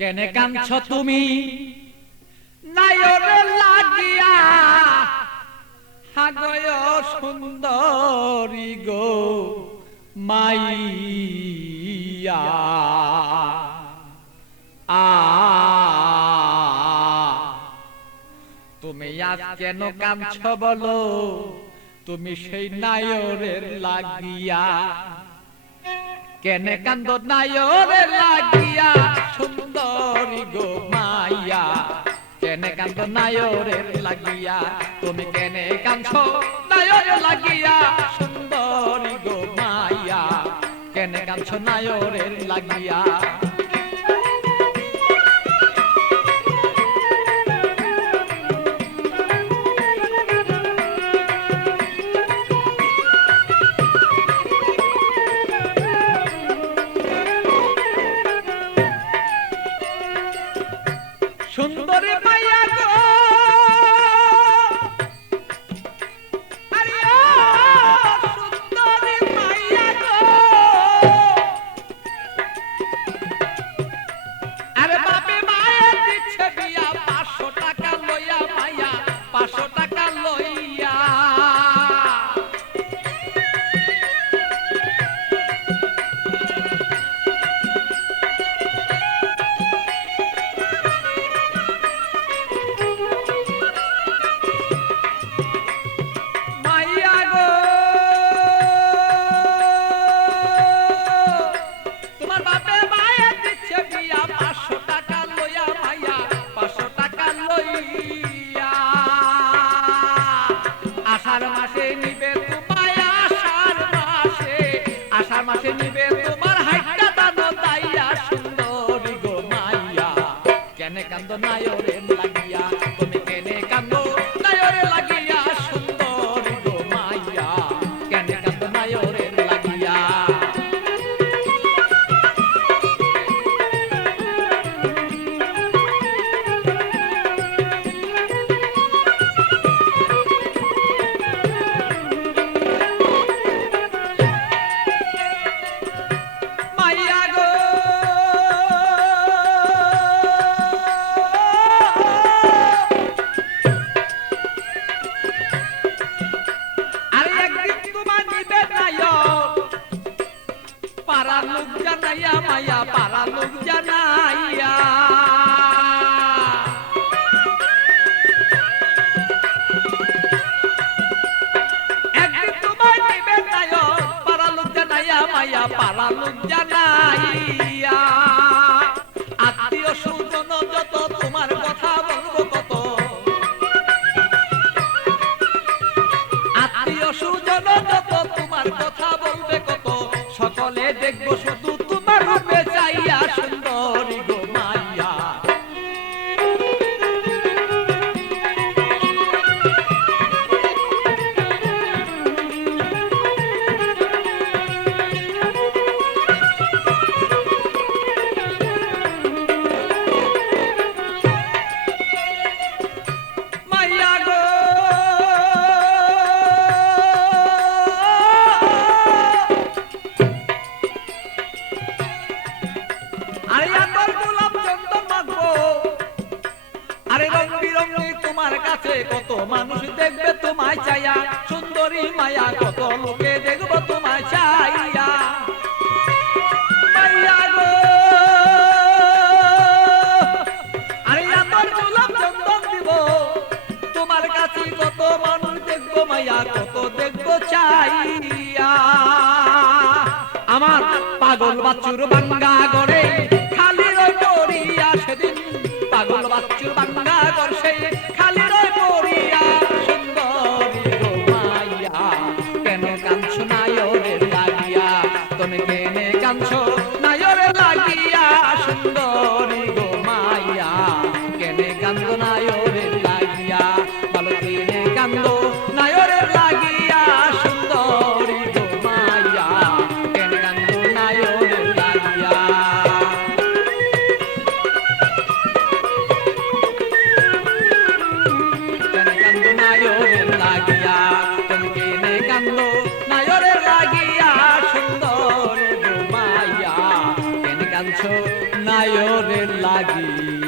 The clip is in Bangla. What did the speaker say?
কেনে কাঁদছ তুমি নায়রে লাগিয়া হাগয় সুন্দরী গো মাইয়া তুমি আজ কেন কাঁদছ বলো তুমি সেই নায়রের লাগিয়া কেনে কান্দ নায়রে লাগিয়া সুন্দরী গো মাইয়া কেনে কান্দ নায়রে লাগিয়া তুমি কেনে কাঁদছ নায়রে লাগিয়া সুন্দরী গো মাইয়া কেনে কাঁদছ নায়রে লাগিয়া সুন্দরী মাইয়া গো আরে সুন্দরী মাইয়া গো আরে বাপে মায়ে দিচ্ছে বিয়া 500 টাকা লইয়া মাইয়া 500 টাকা লইয়া আষাঢ় মাসে নিবে তোমার হাইটা দানো দাইয়া সুন্দরী গো মাইয়া কেনে কান্দ নায়রে লাগিয়া তুমি কেনে কান্দ নায়রে লাগিয়া সুন্দরী গো মাইয়া কেনে কান্দ নায়রে লাগিয়া পারা লোক জানাইয়া মাইয়া পারা লোক জানাইয়া একদিন তোমার নিবে নায় পারা লোক জানাইয়া মাইয়া পারা লোক জানাইয়া আত্মীয় স্বজন যত তোমার কথা বলবো কত আত্মীয় স্বজন যত তোমার কথা বলবে কত সকলে দেখবো শুধু তোমার রূপে চাইয়া সুন্দরী গো মাইয়া মাইয়া গো তোমার কাছে কত মানুষ দেখবে তোমায় চাইয়া সুন্দরী মায়া কত লোকে দেখবো তোমায় চাইয়া মাইয়া গো আরে আমার গোলাপ চন্দন দিব তোমার কাছে কত মানুষ দেখবো মাইয়া কত দেখবো চাইয়া আমার পাগল বাচ্চুর বাঙ্গা গড়ে খালি রই পড়িয়া সেদিন পাগল বাচ্চুর বাঙ্গা গড় সেই খালি রই পড়িয়া সুন্দরী গো মাইয়া কেন কাঁদছ নায়রে লাগিয়া তুমি কেনে কাঁদছ নায়রে লাগিয়া সুন্দরী গো মাইয়া কেনে কান্দ নায়রে লাগিয়া বলো কেনে কান্দ নায়রে লাগিয়া সুন্দরী গো মাইয়া কেনে কান্দ নায়রে লাগিয়া নায়রে লাগিয়া সুন্দরী গো মাইয়া কেনে আনছো নায়রের লাগি